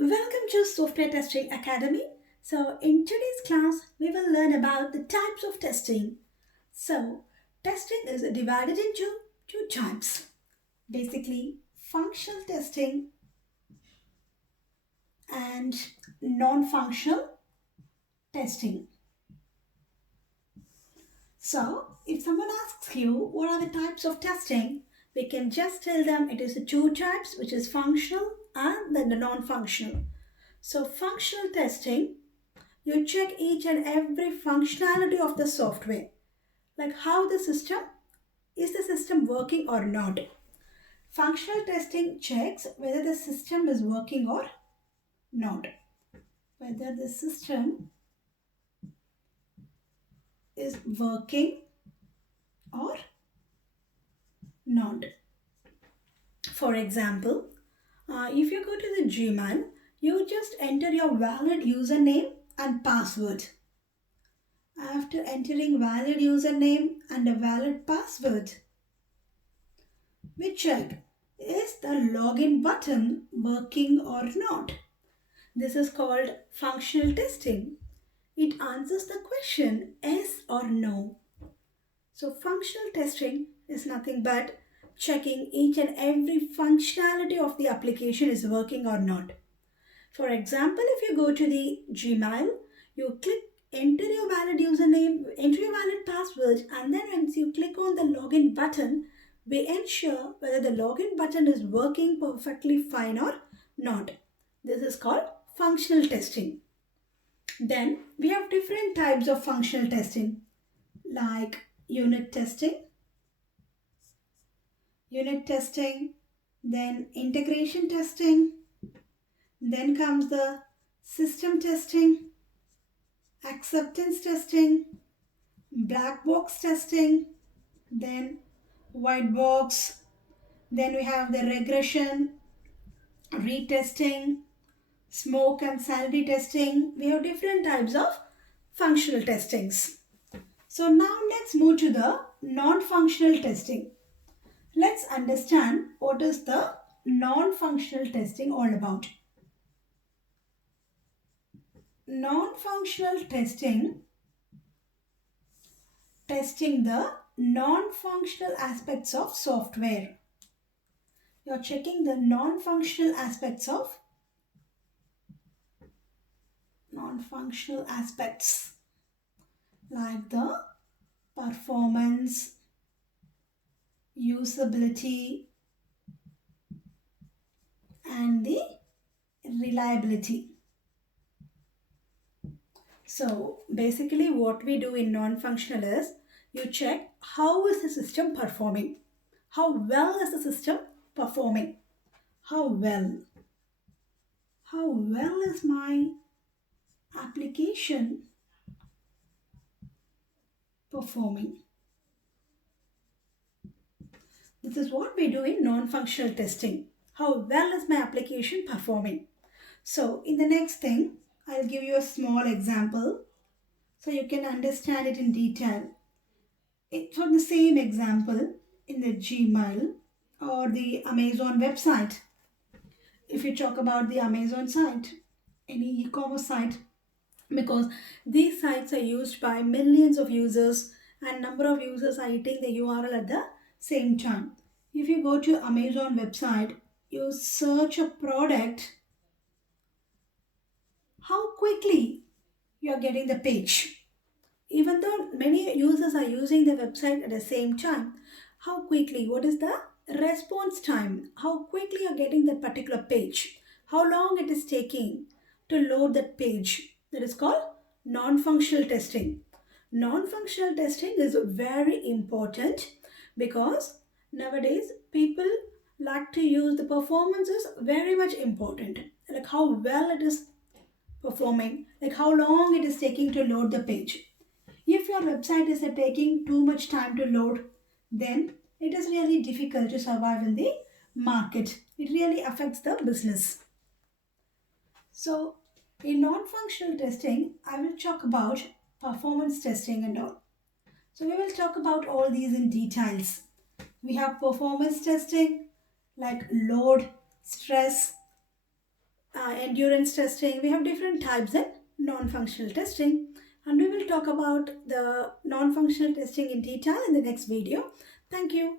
Welcome to Software Testing Academy. So, in today's class, we will learn about the types of testing. So, testing is divided into two types. Basically, functional testing and non-functional testing. So, if someone asks you what are the types of testing, we can just tell them it is the two types, which is functional and then the non-functional. So, functional testing, you check each and every functionality of the software, like how the system is the system working or not. Functional testing checks whether the system is working or not, whether the system is working or not. For example, if you go to the Gmail, you just enter your valid username and password. After entering valid username and a valid password, we check, is the login button working or not? This is called functional testing. It answers the question yes or no. So functional testing is nothing but checking each and every functionality of the application is working or not. For example, if you go to the Gmail, you click enter your valid username, enter your valid password, and then once you click on the login button, we ensure whether the login button is working perfectly fine or not. This is called functional testing. Then we have different types of functional testing like unit testing, then integration testing, then comes the system testing, acceptance testing, black box testing, then white box, then we have the regression, retesting, smoke and sanity testing. We have different types of functional testings. So now let's move to the non-functional testing. Let's understand what is the non-functional testing all about. Non-functional testing, testing the non-functional aspects of software. You're checking the non-functional aspects of non-functional aspects like the performance, usability, and the reliability. So basically what we do in non-functional is you check how is the system performing. How well is the system performing? How well? How well is my application performing? This is what we do in non-functional testing. How well is my application performing? So in the next thing, I'll give you a small example so you can understand it in detail. For the same example, in the Gmail or the Amazon website, if you talk about the Amazon site, any e-commerce site, because these sites are used by millions of users and number of users are hitting the URL at the same time. If you go to Amazon website, you search a product, how quickly you are getting the page. Even though many users are using the website at the same time, how quickly, what is the response time? How quickly you're getting that particular page? How long it is taking to load that page? That is called non-functional testing. Non-functional testing is very important because nowadays people like to use the performance is very much important. Like how well it is performing, like how long it is taking to load the page. If your website is taking too much time to load, then it is really difficult to survive in the market. It really affects the business. So, in non-functional testing, I will talk about performance testing and all. So, we will talk about all these in details. We have performance testing like load, stress, endurance testing. We have different types in non-functional testing, and we will talk about the non-functional testing in detail in the next video. Thank you.